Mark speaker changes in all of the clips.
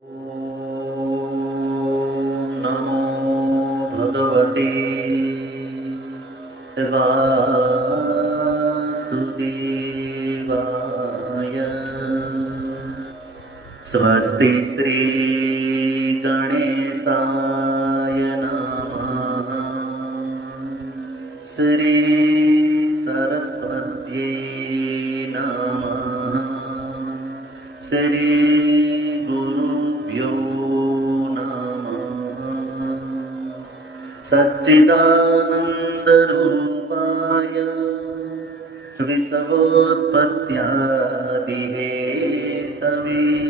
Speaker 1: નમો ભગવતે વાસુદેવાય સ્વસ્તિ શ્રી ગણેશાય નમઃ શ્રી સરસ્વત્यै નમઃ શ્રી सच्चिदानन्दरूपाय विसवोत्पत्यादिहेतवे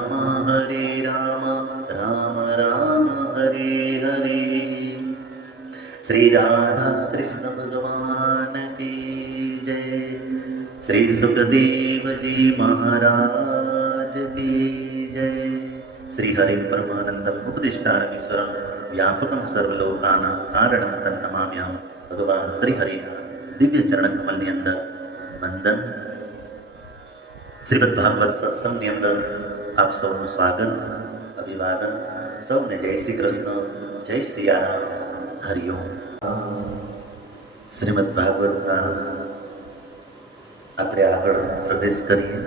Speaker 1: શ્રી રાધા કૃષ્ણ ભગવાન કી જય. શ્રી સુખદેવજી મહારાજ કી જય. શ્રી હરિ પરમાનંદમ ઉપદિષ્ટાનમીશ્વરમ વ્યાપકમ સર્વલોકાના કારણમ તન્નમામ્યામ ભગવાન શ્રી હરિના દિવ્ય ચરણ કમલની અંદર. વંદન. શ્રીમદ ભાગવત સત્સંગની અંદર આપ સૌનું સ્વાગત, અભિવાદન. સૌને જય શ્રી કૃષ્ણ, જય સિયારામ હરિઓમ શ્રીમદ ભાગવતના આપણે આગળ પ્રવેશ કરીએ.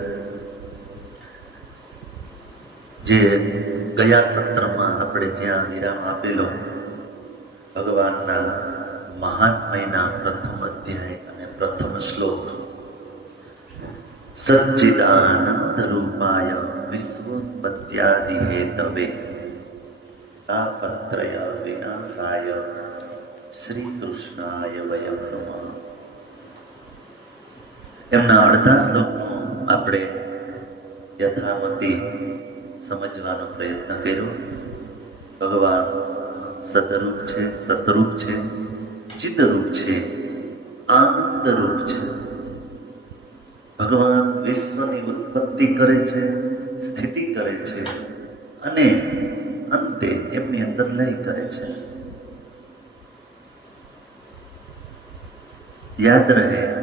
Speaker 1: જે ગયા સત્રમાં આપણે જ્યાં વિરામ આપેલો, ભગવાનના મહાત્મયના પ્રથમ અધ્યાય અને પ્રથમ શ્લોક. સચ્ચિદાનંદ રૂપાય વિશ્વોત્પત્યાદિ હેતવે તાપત્રય વિનાશાય શ્રી કૃષ્ણાય વયમ એમના અડધા શ્લોકનો આપણે યથાવતી સમજવાનો પ્રયત્ન કર્યો ભગવાન સદરૂપ છે સતરૂપ છે ચિત્તરૂપ છે આનંદરૂપ છે ભગવાન વિશ્વની ઉત્પત્તિ કરે છે સ્થિતિ કરે છે અને અંતે એમની અંદર લય કરે છે. યાદ રહે,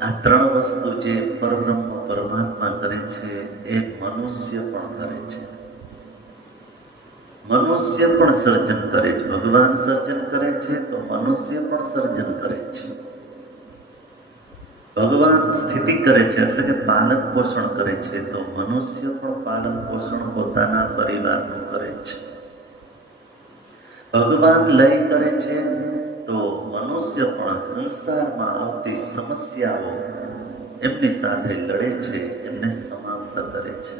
Speaker 1: આ ત્રણ વસ્તુ જે પરબ્રહ્મ પરમાત્મા કરે છે, એ મનુષ્ય પણ કરે છે. મનુષ્ય પણ સર્જન કરે છે. ભગવાન સર્જન કરે છે તો મનુષ્ય પણ સર્જન કરે છે. ભગવાન સ્થિતિ કરે છે એટલે કે પાલન પોષણ કરે છે તો મનુષ્ય પણ પાલન પોષણ પોતાના પરિવારનું કરે છે. ભગવાન લય કરે છે, તો મનુષ્ય પણ સંસારમાં આવતી સમસ્યાઓ એમની સાથે લડે છે, એમને સમાપ્ત કરે છે.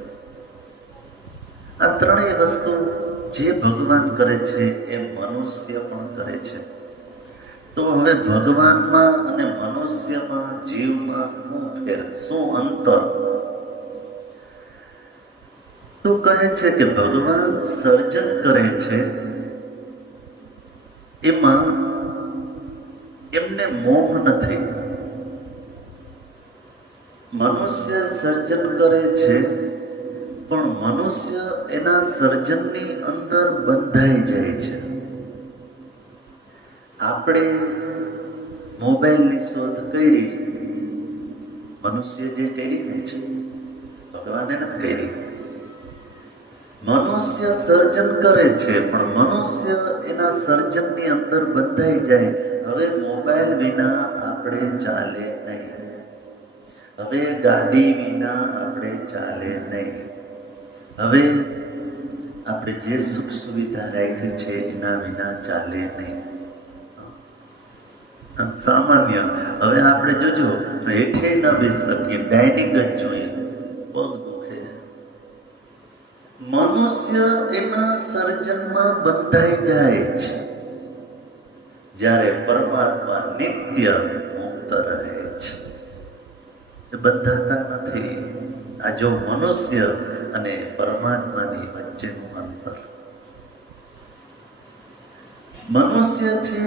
Speaker 1: આ ત્રણેય વસ્તુ જે ભગવાન કરે છે, એ મનુષ્ય પણ કરે છે. તો હવે ભગવાનમાં અને મનુષ્યમાં જીવમાં શું ફેર, શું અંતર? તો કહે છે કે ભગવાન સર્જન કરે છે એમાં એમને મોહ નથી. મનુષ્ય સર્જન કરે છે, પણ મનુષ્ય એના સર્જનની અંદર બંધાઈ જાય છે. આપણે મોબાઈલની શોધ કરી. મનુષ્ય જે કરીને છે, ભગવાને નથી કરી. મનુષ્ય સર્જન કરે છે, પણ મનુષ્ય એના સર્જનની અંદર બંધાઈ જાય. હવે મોબાઈલ વિના આપણે ચાલે નહીં. હવે ગાડી વિના આપણે ચાલે નહીં. હવે આપણે જે સુખ સુવિધા રાખી છે, એના વિના ચાલે નહીં. સામાન્ય. હવે આપણે જોજો હેઠે ન બેસી શકીએ, ડાઇનિંગ જ જોઈએ. પગ મનુષ્ય એના સર્જનમાં બંધાઈ જાય છે. જ્યારે પરમાત્મા નિત્ય મુક્ત રહે છે. એ બંધાતા નથી. આ જો મનુષ્ય અને પરમાત્માની વચ્ચેનું અંતર. મનુષ્ય છે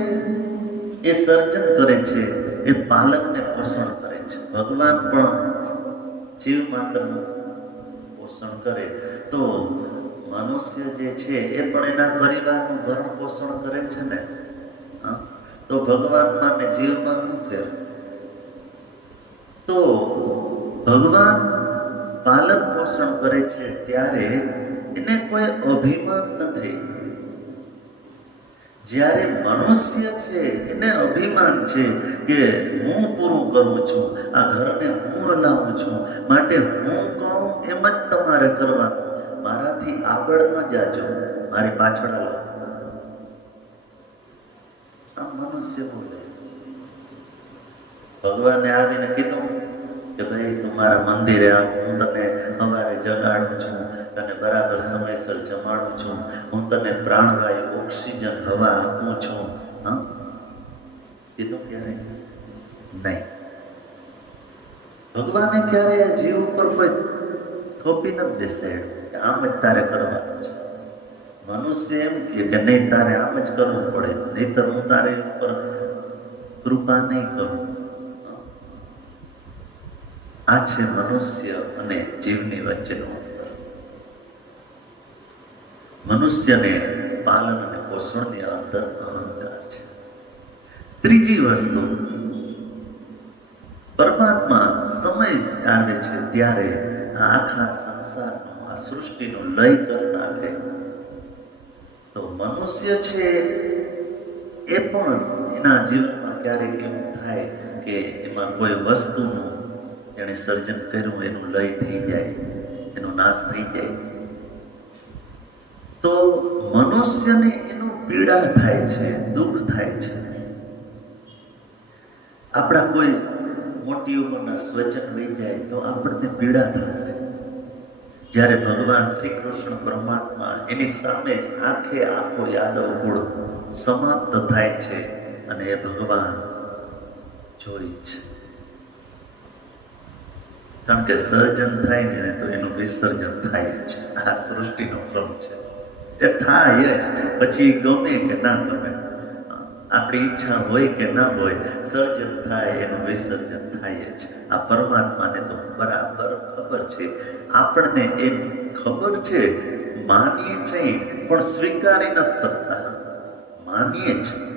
Speaker 1: એ સર્જન કરે છે, એ પાલનને પોષણ કરે છે. ભગવાન પણ જીવ માત્રનું પોષણ કરે. તો મનુષ્ય જે છે એ પણ એના પરિવારનું ભરણ પોષણ કરે છે ને? તો ભગવાનમાં ને જીવમાં શું ફેર? તો ભગવાન પાલન પોષણ કરે છે ત્યારે એને કોઈ અભિમાન નથી. જ્યારે મનુષ્ય છે એને અભિમાન છે કે હું પૂરું કરું છું, આ ઘરને હું હલાવું છું, માટે હું કહું એમ જ તમારે કરવાનું. મારાથી આગળ ન જાજો. મારી પાછળ આવો. આ મનુષ્ય બોલે. ભગવાને આવીને કીધું કે ભાઈ, તું મારા મંદિરે આવ. હું તને અમારે જગાડું છું તને બરાબર સમયસર જમાડું છું. હું તને પ્રાણવાયુ ઓક્સિજન હવા આપું છું. હા? કીધું ક્યારે? નહીં. ભગવાને ક્યારે જીવ ઉપર કોઈ થોપી નથી બેસાડ્યું. આમ જ તારે કરવાનું છે. મનુષ્ય એમ કહે કે નહીં, તારે આમ જ કરવું પડે. નહીતર હું તારે ઉપર કૃપા નહીં કરું. આ છે મનુષ્ય અને જીવની વચ્ચેનો અંતર. મનુષ્યને પાલન અને પોષણની અંદર અહંકાર છે. ત્રીજી વસ્તુ, પરમાત્મા સમય આવે છે ત્યારે આખા સંસારનો આ સૃષ્ટિનો લય કરી નાખે. તો મનુષ્ય છે એ પણ એના જીવનમાં ક્યારેક એવું થાય કે એમાં કોઈ વસ્તુનું એણે સર્જન કર્યું, એનું લય થઈ જાય, એનો નાશ થઈ જાય. તો મનુષ્યને એનું પીડા થાય છે, દુઃખ થાય છે. આપણા કોઈ મોટી ઉંમરના સ્વચન વહી જાય તો આપણને પીડા થશે. જ્યારે ભગવાન શ્રી કૃષ્ણ પરમાત્મા એની સામે જ આખે આખો યાદવ ગુણ સમાપ્ત થાય છે અને એ ભગવાન જોઈ છે. કારણ કે સર્જન થાય ને તો એનું વિસર્જન થાય જ. આ સૃષ્ટિનો ક્રમ છે. એ થાય જ. પછી ગમે કે ના ગમે. આપણી ઈચ્છા હોય કે ના હોય, સર્જન થાય, એનું વિસર્જન થાય જ. આ પરમાત્માને તો બરાબર ખબર છે. આપણને એ ખબર છે, માનીએ છીએ, પણ સ્વીકારી નથી શકતા. માનીએ છીએ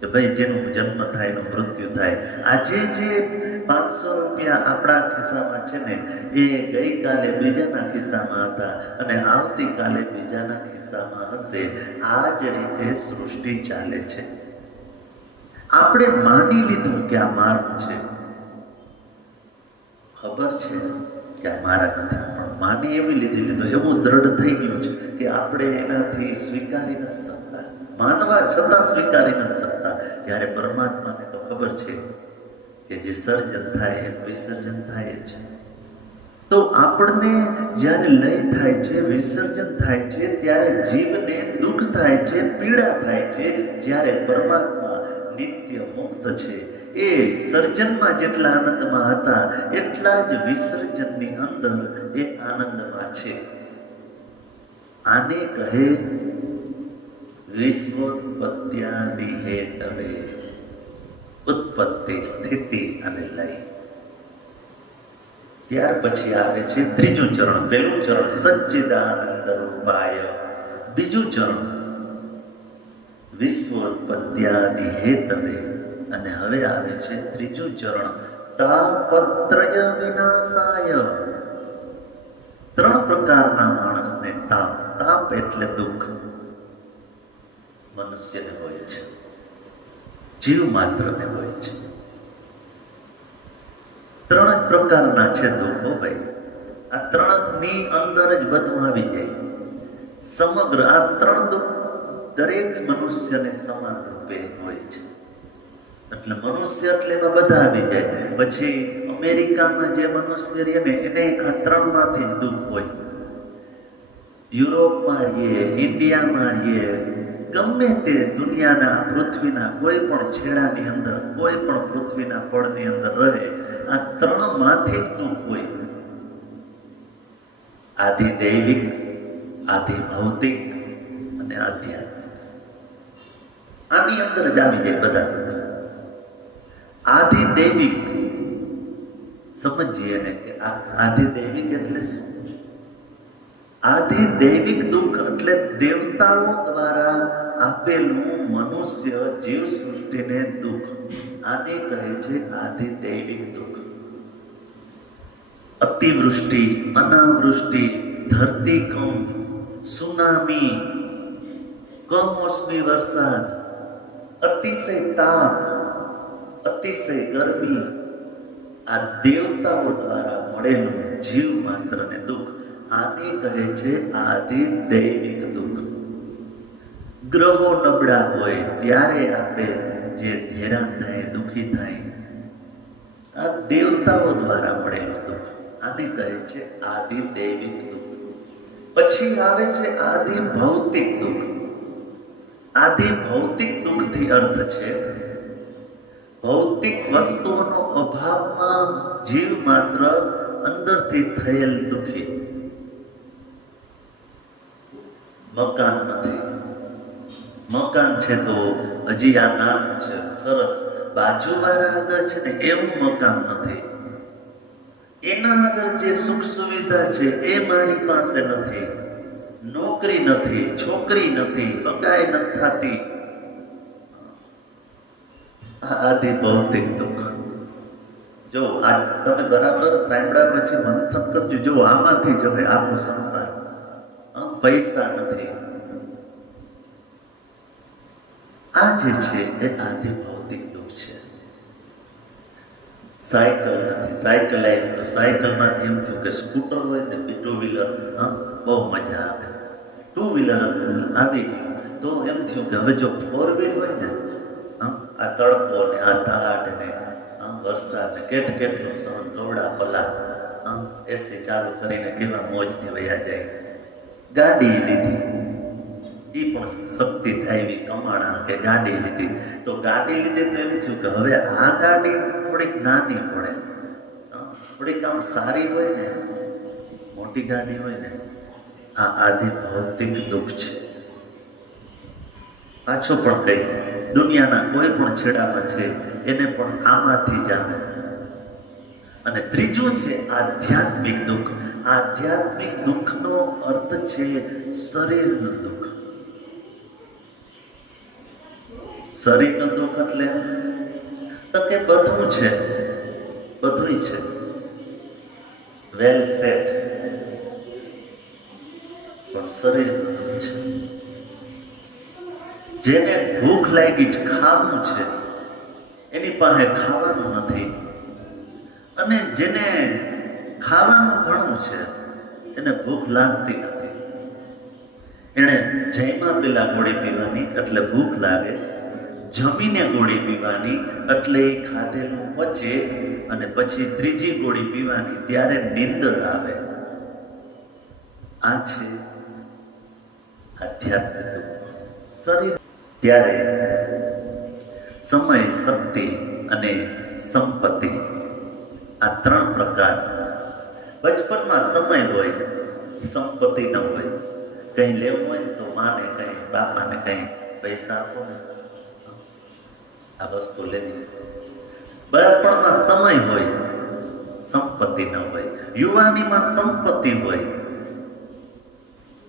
Speaker 1: કે ભાઈ, જેનું જન્મ થાય, એનું મૃત્યુ થાય. આજે જે પાંચસો રૂપિયા આપણા ખિસ્સામાં છે ને, એ ગઈકાલે બીજાના ખિસ્સામાં હતા અને આવતીકાલે બીજાના ખિસ્સામાં હશે. આ જ રીતે સૃષ્ટિ ચાલે છે. આપણે માની લીધું કે આ મારું છે. ખબર છે કે આ મારા નથી, પણ માની એવી લીધી લીધું, એવું દ્રઢ થઈ ગયું છે કે આપણે એનાથી સ્વીકારી નથી શકતા. માનવા છતાં સ્વીકારી નથી શકતા. જ્યારે પરમાત્માને તો ખબર છે કે જે સર્જન થાય એ વિસર્જન થાય છે તો આપણને જ્યારે લય થાય છે, વિસર્જન થાય છે, ત્યારે જીવને દુઃખ થાય છે, પીડા થાય છે, જ્યારે પરમાત્મા નિત્ય મુક્ત છે. એ સર્જનમાં જેટલા આનંદમાં હતા, એટલા જ વિસર્જનની અંદર એ આનંદમાં છે. આને કહે વિશ્વોત્પત્યાદિ હેતવે ઉત્પત્તિ, સ્થિતિ અને લય. ત્યાર પછી આવે છે ત્રીજું ચરણ, પહેલું ચરણ, સચ્ચિદાનંદ રૂપાય. બીજું ચરણ વિશ્વોત્પત્યાદિ હેતવે અને હવે આવે છે ત્રીજું ચરણ. તાપત્રય વિનાશાય. ત્રણ પ્રકારના માણસને તાપ. તાપ એટલે દુઃખ. મનુષ્યને હોય છે. જીવ માત્રને હોય છે. ત્રણ જ પ્રકારના છે દુઃખો ભાઈ. આ ત્રણની અંદર જ બધું આવી જાય. સમગ્ર આ ત્રણ દુઃખ દરેક મનુષ્યને સમાન રૂપે હોય છે. એટલે મનુષ્ય એટલે એમાં બધા આવી જાય. પછી અમેરિકામાં જે મનુષ્ય રહે ને, એને આ ત્રણમાંથી જ દુઃખ હોય. યુરોપમાં રહીએ, ઇન્ડિયામાં રહીએ, ગમે તે દુનિયાના, પૃથ્વીના, કોઈ પણ છેડાની અંદર, કોઈ પણ પૃથ્વીના પડની અંદર રહે, આ ત્રણમાંથી જ દુઃખ હોય. આધિ દૈવિક, આધિ ભૌતિક અને આધ્યાત્મિક આની અંદર જ આવી જાય બધા. આધિ દૈવિક. સમજીએ ને કે આધિ દૈવિક એટલે શું? આધિ દૈવિક દુઃખ એટલે દેવતાઓ દ્વારા આપેલું મનુષ્ય જીવ સૃષ્ટિને દુઃખ. આને કહે છે આધિ દૈવિક દુઃખ. અતિવૃષ્ટિ, અનાવૃષ્ટિ, ધરતીકંપ, સુનામી, કમોસમી વરસાદ અતિશય તાપ, અતિશય ગરમી આ દેવતાઓ દ્વારા મળેલું જીવ માત્રને દુઃખ. આને કહે છે, આદિ દૈવિક દુઃખ. ગ્રહો નબળા હોય ત્યારે આપણે જે ધેરા થાય, દુઃખી થાય, આ દેવતાઓ દ્વારા મળેલું દુઃખ. આને કહે છે, આદિ દૈવિક દુઃખ. પછી આવે છે આદિ ભૌતિક દુઃખ. આદિ ભૌતિક દુઃખથી અર્થ છે. ભૌતિક વસ્તુઓનો અભાવમાં જીવ માત્ર અંદરથી થયેલ દુઃખી. મકાન નથી. મકાન છે તો હજી આ નાનું છે, સરસ. બાજુવાળા આગળ છે ને એવું મકાન નથી. એના આગળ જે સુખ સુવિધા છે એ મારી પાસે નથી. નોકરી નથી, છોકરી નથી અગાય નથી થતી. આદિ ભૌતિક દુઃખ. જો આ તમે બરાબર સાંભળ્યા પછી મંથન કરજો. જો આમાંથી જો હે આખો સંસાર? પૈસા નથી. આ જે છે એ આદિ ભૌતિક દુઃખ છે. સાયકલ નથી. સાયકલ આવી તો સાયકલમાંથી એમ થયું કે સ્કૂટર હોય ને ટુ વ્હીલર બહુ મજા આવે. ટુ વ્હીલર હતું આવી ગયું. તો એમ થયું કે હવે જો ફોર વ્હીલ હોય તડકો ને આ તાટ ને વરસાદ ને કેટ કેટલું સહન ગવડા પલા એસી ચાલુ કરીને કેવા મોજથી વયા જાય. ગાડી લીધી. એ પણ શક્તિ થાય કમાણા કે ગાડી લીધી. તો ગાડી લીધી તો એમ છું કે હવે આ ગાડી થોડીક નાની પડે. થોડીક આમ સારી હોય ને, મોટી ગાડી હોય ને, આ આદિ ભૌતિક દુઃખ છે. પાછો પણ કહીશ. દુનિયાના કોઈ પણ છેડામાં છે એને પણ આમાંથી જાણે. અને ત્રીજું છે આધ્યાત્મિક દુઃખ. આધ્યાત્મિક દુઃખનો અર્થ છે શરીરનું દુઃખ. શરીરનું દુઃખ એટલે તો કે બધું છે બધું છે. વેલ સેટ પણ શરીરનું દુઃખ છે. જેને ભૂખ લાગી જ ખાવું છે, એની પાસે ખાવાનું નથી. અને જેને ખાવાનું ઘણું છે, એને ભૂખ લાગતી નથી. એણે જયમાં પેલા ગોળી પીવાની એટલે ભૂખ લાગે, જમીને ગોળી પીવાની એટલે એ ખાધેલું પચે, અને પછી ત્રીજી ગોળી પીવાની ત્યારે નિંદર આવે. આ છે આધ્યાત્મિક. શરીર ત્યારે સમય, શક્તિ અને સંપત્તિ આ ત્રણ પ્રકાર. બચપનમાં સમય હોય, સંપત્તિ ન હોય. કંઈ લેવું હોય તો માને, કંઈ બાપાને કંઈ પૈસા આપો ને. આ વસ્તુ લેવી. બાળપણમાં સમય હોય, સંપત્તિ ન હોય. યુવાનીમાં સંપત્તિ હોય,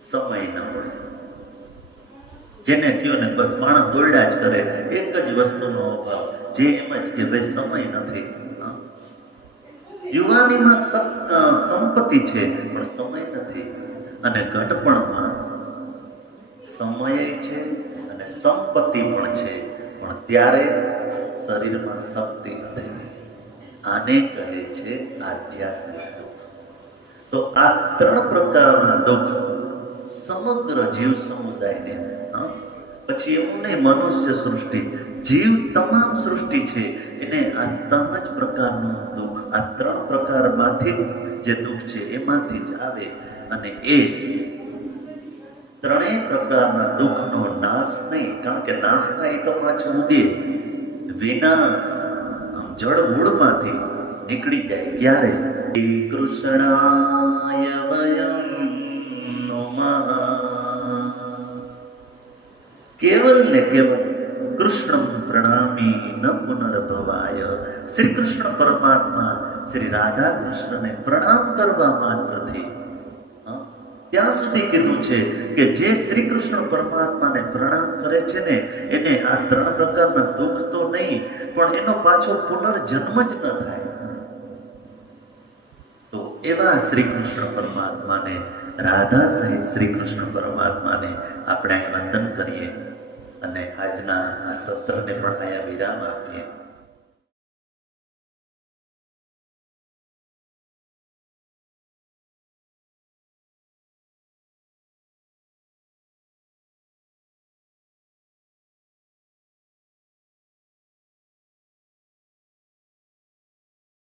Speaker 1: સમય ન હોય. જેને કયો ને બસ માણસ દોરડા જ કરે, એક જ વસ્તુનો અભાવ, જે એમ જ કે ભાઈ સમય નથી. યુવાનીમાં સંપત્તિ છે, પણ સમય નથી. અને ઘટપણમાં સમય છે અને સંપત્તિ પણ છે, પણ ત્યારે શરીરમાં શક્તિ નથી. આને કહે છે આધ્યાત્મિક દુઃખ. તો આ ત્રણ પ્રકારના દુઃખ સમગ્ર જીવ સમુદાયને પછી એવું મનુષ્ય સૃષ્ટિ, જીવ તમામ સૃષ્ટિ છે. એને આ ત્રણ જ પ્રકારનું દુઃખ, આ ત્રણ પ્રકારમાંથી જ દુઃખ છે એમાંથી જ આવે. અને એ ત્રણેય પ્રકારના દુઃખનો નાશ નહીં, કારણ કે નાશ થાય તો પાછું ઉગે વિનાશ જળ મૂળમાંથી નીકળી જાય. ક્યારે? કૃષ્ણાય વયમ. કેવલ કેવલ કૃષ્ણ પ્રણામી ન પુનર્ભવાય શ્રી કૃષ્ણ પરમાત્મા શ્રી રાધા કૃષ્ણને પ્રણામ કરવા માત્રથી ત્યાં સુધી કીધું છે કે જે શ્રી કૃષ્ણ પરમાત્માને પ્રણામ કરે છે ને એને આ ત્રણ પ્રકારના દુઃખ તો નહીં પણ એનો પાછો પુનર્જન્મ જ ન થાય તો એવા શ્રી કૃષ્ણ પરમાત્માને રાધા સહિત શ્રી કૃષ્ણ પરમાત્માને આપણે વંદન કરીએ અને આજના આ સત્રને પણ અહીંયા વિરામ આપીએ.